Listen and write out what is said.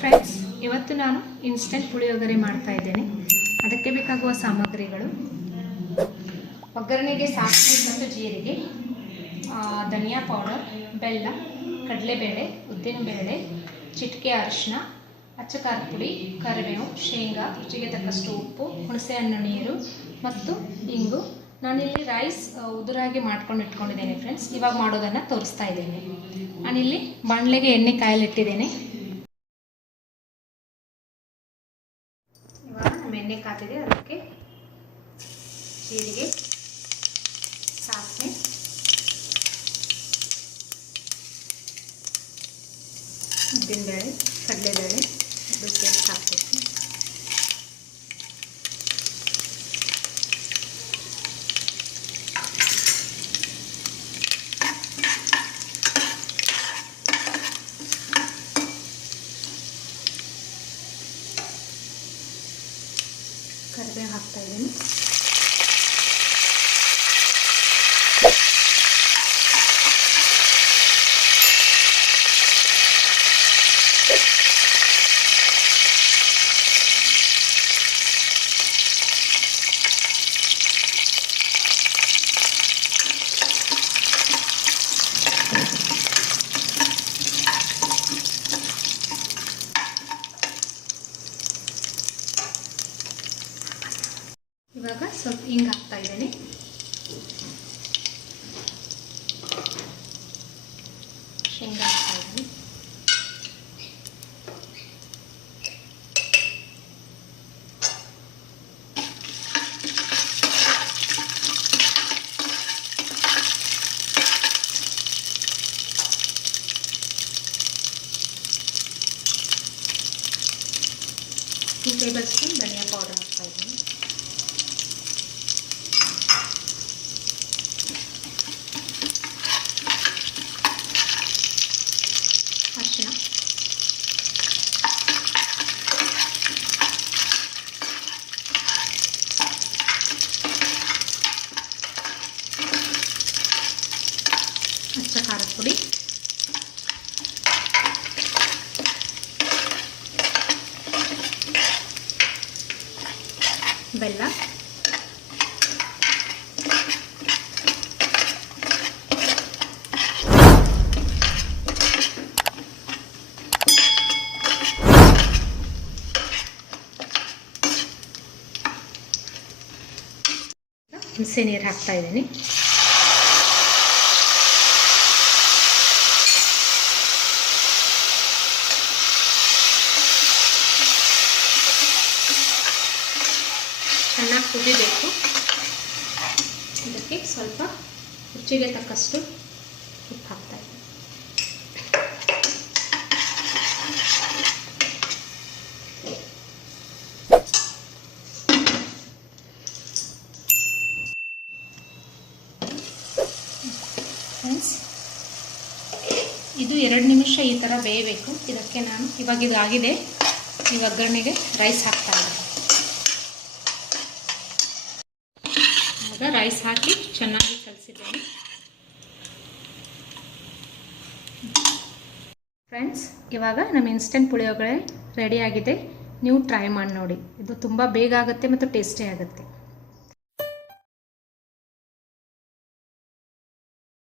Friends, ಇವತ್ತು ನಾನು instant puliyogare ಮಾಡ್ತಾ ಇದ್ದೇನೆ. ಅದಕ್ಕೆ ಬೇಕಾಗುವ ಸಾಮಗ್ರಿಗಳು: ಒಗ್ಗರಣೆಗೆ ಸಾಸಿವೆ ಮತ್ತು ಜೀರಿಗೆ, ಧನಿಯಾ ಪೌಡರ್, ಬೆಲ್ಲ, ಕಡಲೆಬೇಳೆ, ಉದ್ದಿನಬೇಳೆ, ಚಿಟಿಕೆ ಅರಿಶಿನ, ಅಚ್ಚ ಖಾರದ ಪುಡಿ, ಕರಿಬೇವು, ಶೇಂಗಾ, ರುಚಿಗೆ ತಕ್ಕಷ್ಟು ಉಪ್ಪು, ಹುಣಸೆಹಣ್ಣು ನೀರು ಮತ್ತು ಇಂಗು. ನಾನಿಲ್ಲಿ ರೈಸ್ ಉದುರಾಗಿ ಮಾಡ್ಕೊಂಡು ಇಟ್ಕೊಂಡಿದ್ದೇನೆ ಫ್ರೆಂಡ್ಸ್. ಇವಾಗ ಮಾಡೋದನ್ನು ತೋರಿಸ್ತಾ ಇದ್ದೇನೆ. ನಾನಿಲ್ಲಿ ಬಾಣಲೆಗೆ ಎಣ್ಣೆ ಕಾಯಲಿಟ್ಟಿದ್ದೇನೆ. ಇವಾಗ ನಮ್ಮ ಎಣ್ಣೆ ಕಾತಿದೆ. ಅದಕ್ಕೆ ಜೀರಿಗೆ, ಸಾಸಿವೆ, ಉದ್ದಿನಬೇಳೆ, ಕಡಲೆಬೇಳೆ ಇದು ಪೇಸ್ಟ್ ಹಾಕಬೇಕು. ಕರಿಬೇವು ಹಾಕ್ತಾ ಇದ್ದೀನಿ. ಇವಾಗ ಸ್ವಲ್ಪ ಹಿಂಗೆ ಹಾಕ್ತಾ ಇದ್ದೀನಿ. ಶೇಂಗಾ ಹಾಕ್ತಾ ಇದ್ದೀನಿ. ಟೂ ಟೇಬಲ್ ಸ್ಪೂನ್ ಧನಿಯಾ ಪೌಡರ್ ಹಾಕ್ತಾ ಇದ್ದೀನಿ. ಅರಿಶಿನ, ಅಚ್ಚ ಖಾರದ ಪುಡಿ, ಬೆಲ್ಲ, ಹುಣಸೆ ನೀರು ಹಾಕ್ತಾ ಇದ್ದೀನಿ. ಚೆನ್ನಾಗಿ ಕುದಿಬೇಕು. ಇದಕ್ಕೆ ಸ್ವಲ್ಪ ರುಚಿಗೆ ತಕ್ಕಷ್ಟು ಉಪ್ಪು ಹಾಕ್ತಾ ಇದ್ದೀನಿ. ಫ್ರೆಂಡ್ಸ್, ಇದು 2 ನಿಮಿಷ ಈ ಥರ ಬೇಯಬೇಕು. ಇದಕ್ಕೆ ನಾನು ಇವಾಗ ಇದಾಗಿದೆ. ಈ ಒಗ್ಗರಣೆಗೆ ರೈಸ್ ಹಾಕ್ತಾ ಇದ್ದೀನಿ. ಆಗ ರೈಸ್ ಹಾಕಿ ಚೆನ್ನಾಗಿ ಕಲಿಸಿದ್ದೇನೆ. ಫ್ರೆಂಡ್ಸ್, ಇವಾಗ ನಮ್ಮ ಇನ್ಸ್ಟೆಂಟ್ ಪುಳಿಯೋಗರೆ ರೆಡಿ ಆಗಿದೆ. ನೀವು ಟ್ರೈ ಮಾಡಿ ನೋಡಿ. ಇದು ತುಂಬ ಬೇಗ ಆಗುತ್ತೆ ಮತ್ತು ಟೇಸ್ಟಿ ಆಗುತ್ತೆ.